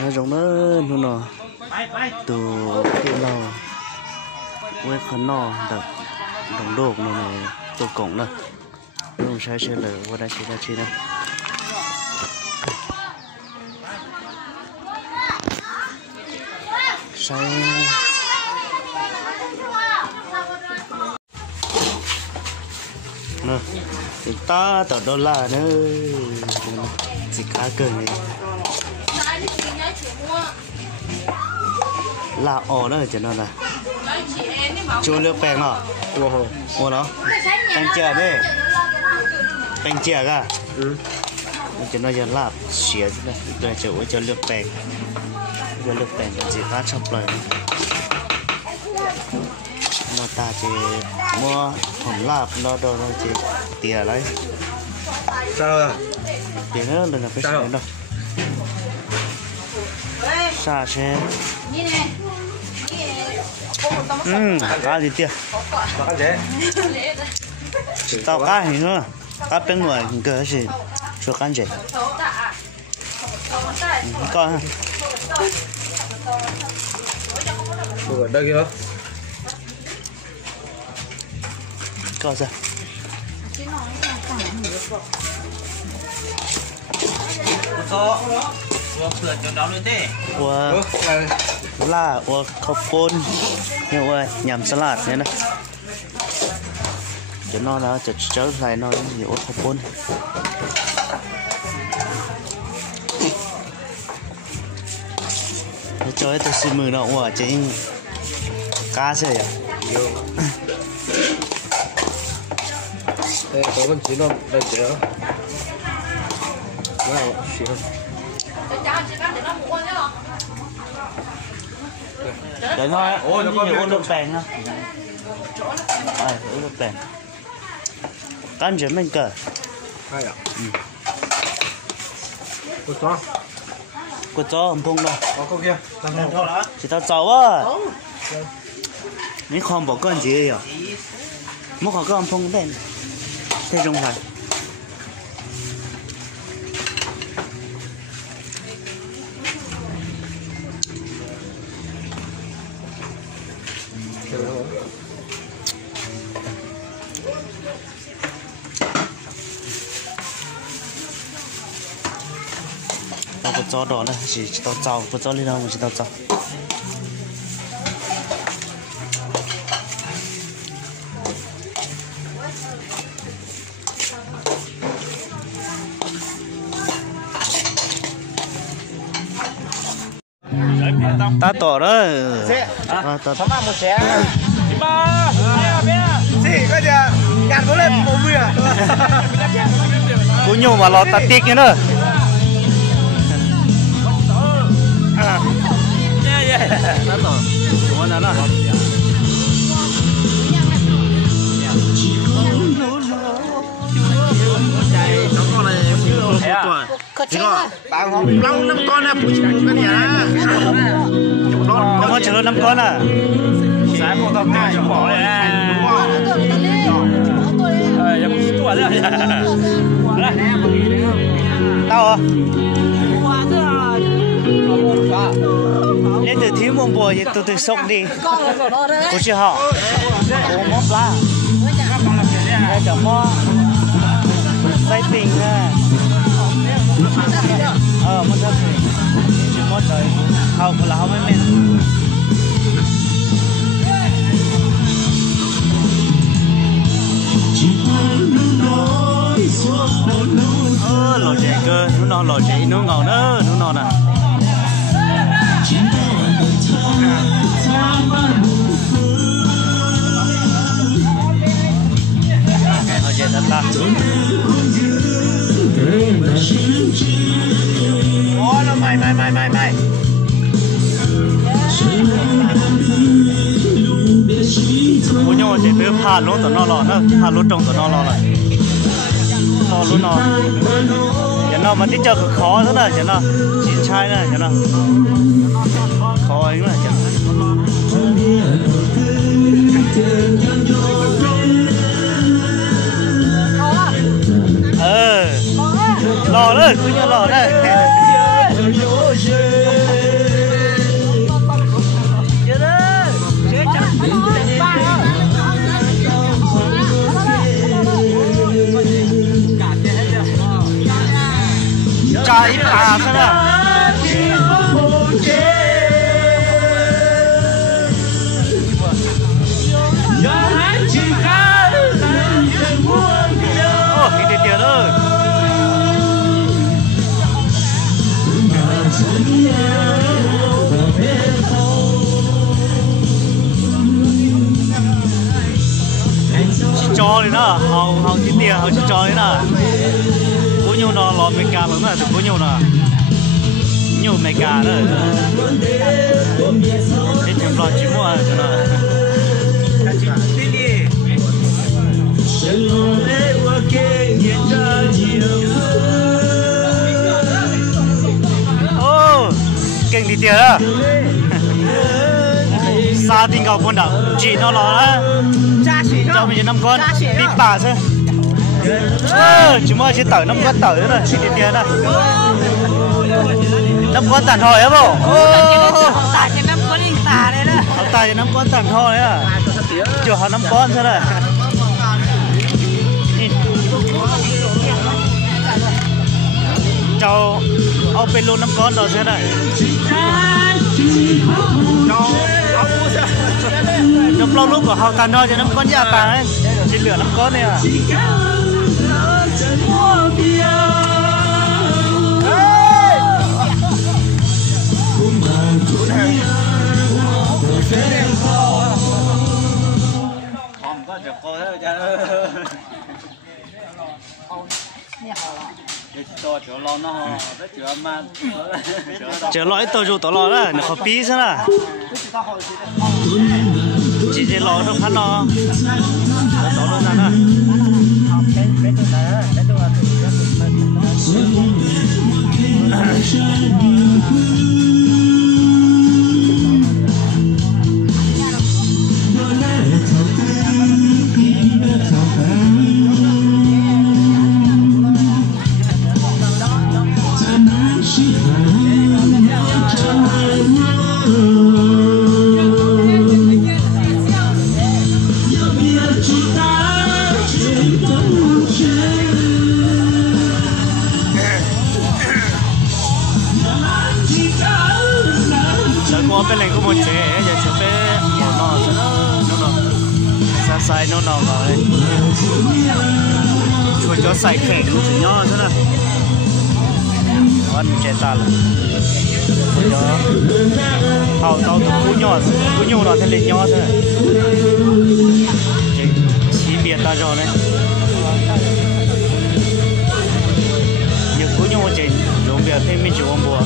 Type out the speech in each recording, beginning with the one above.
nó giống nó từ khi lâu với khăn nọ đập đồng đột nó nàyตัวcổng này không sai chơi lửa qua đây chỉ là chi đây sai nè thì ta tao đô la nữa chỉ cá cờ này là ổ nữa cho nó là chú nước bèn à ủa nó bèn chè đấy bèn chè cả cho nó giờ lạp xía thế này chỗ cho nước bèn chỉ cá chọc lời nó ta chỉ mua hồng lạp nó đồ nó chỉ tỉa đấy sao à tỉa nữa là cái sao đâu xa xe cá gì tỉa cá dễ tao cá hình nữa cá bên ngoài cái gì cho cá gì coi ha ở đây kìa coi ra我辣我ข้าวปุ้นเนี่ยว่ายำสลัดเนี่ยนะจะนอนแล้วจะเจออะไรนอนอยู่ข้าวปุ้นcho ấy tôi xin mời nó của chính cá xe à đây có con chín không đây chị đó nào xí không đấy thôi ôi nó có nhiều nước bèn á nước bèn cán chuyển mình cờ hay à cột chó cột chó không phun đâu có câu kia chỉ tao cháu á mấy con bỏ con gì vậy mất khỏi con phun đen thế trong phải tao có chó đỏ này chỉ tao cháu có chó lên đâu mà chỉ tao cháu ta tỏ đó ta sắm một xe ba gì có giờ gạt có lên 40 à cô nhung mà lo ta tiếc nhá nữa ta tỏ của nó là bạn không lâu 5 con nè buổi chiều cái này á nó có chừng 5 con à sáng con tao hai bỏ đấy tao à nên từ thiếu một buổi thì từ sốc đi cô chưa họ cô móc lá đây chở mo dây bình à một thân thì chỉ có trời không là không mấy men lò chè cơ nó lò chè nó ngon nữa nó nè lò chè thật là nó mày cô nhau chỉ biết pha lúa tao nó lò nữa pha lúa trồng tao nó lò này to lúa nó cho nó mà tí chờ khó nữa là cho nó chín chai này cho nó khó ấy mà cho lò đấy cứ như lò đấy cha ít bà thế nào ô thì tiền tiền ơi cho đi đó hầu chín tiền hầu chỉ cho đi đó cố nhau nó lò mày cà lắm là từ cố nhau nè nhiều mày cà đó cái chuyện lò chỉ mua cho nó ô kinh đi tiền đó sa tinh cầu con đảo chỉ nó lò đó cho mình 5 con đi bà thôi chúng ta chỉ tỏi 5 con tỏi nữa rồi chỉ tiền này 5 con tàn hồi không tả cho 5 con linh tả đấy đó họ tải cho 5 con tàn hồi à chưa họ 5 con thôi này cháu ông bên luôn 5 con rồi thế này trong lâu lúc của họ tàn thôi cho 5 con nhà tàn ấy chỉ lửa 5 con này à chờ lõi tôi dù tôi lo đó nó khó bí thế nào chỉ lo đâu khăn lo tôi lo ra nè bên này có một trẻ giờ chụp bé nó sai nó rồi chuột cho sai khẻ nó chỉ nho thế này ăn trẻ ta là cho hậu tao tụi cú nhỏ nó sẽ lên nho thế này chỉ biệt ta rồi này những cú nhỏ chỉ dùng biệt thêm mình chịu ông bùa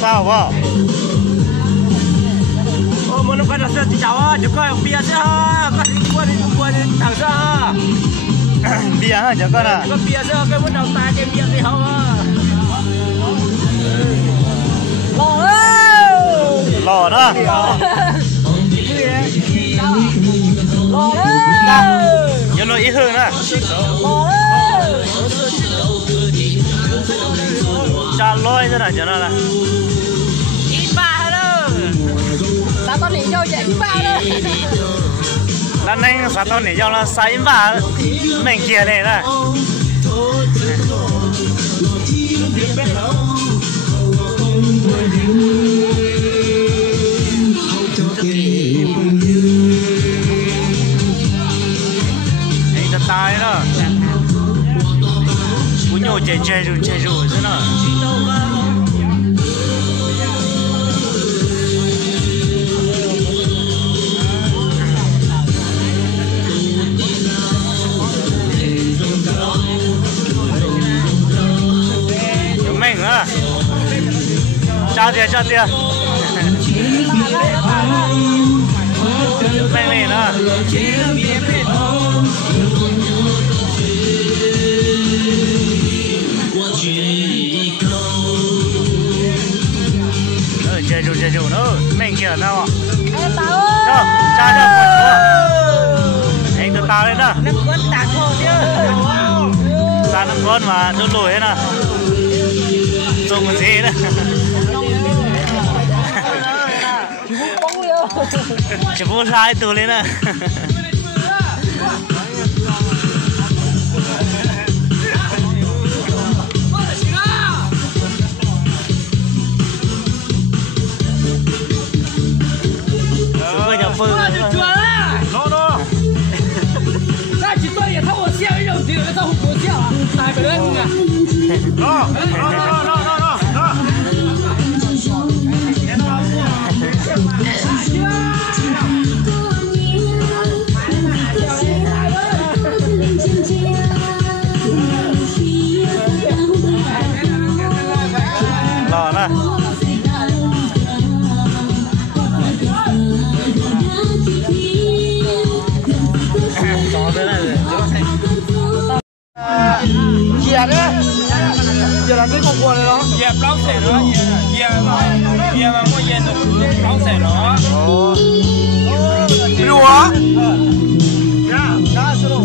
sao vậy? Muốn nó quay là sao cháu à, chú coi bia chứ ha, con đi thằng ra. Bia hả cháu con à? Con bia chứ, cái muốn đầu tay cái bia gì không à? lò ơi, lò đó. lò ơi, nhớ lỗi ít hơn à? lò ơi, cha lôi thế này cho nó là. sao con này cho chạy ba đó lần này sao con này cho nó sai ba mình kia này nè anh ta tai đó cú nhổ chạy rồi thế nào Chào tiền chào tiền. Mẹ mẹ nữa. Chơi chủ nữa, mình kia nào? Em tao ơi. Cha cho một chúa. Anh từ tao lên đó. Năm con tạt hồ chứ. Ra năm con mà tôi lùi hết à. Dùng một gì đó. Chỉ vô sai từ lên à. Nó nó. Ra chỉ tôi也偷我笑一种只有在乎国笑啊，还没人啊。nó. Lò nè. Dẹp đấy. Giờ là cái con quần này đó. Dẹp láo xẻ nó. Dẹp mà mua dẹp được láo xẻ nó. Đùa. Dạ, đã sửa đồ.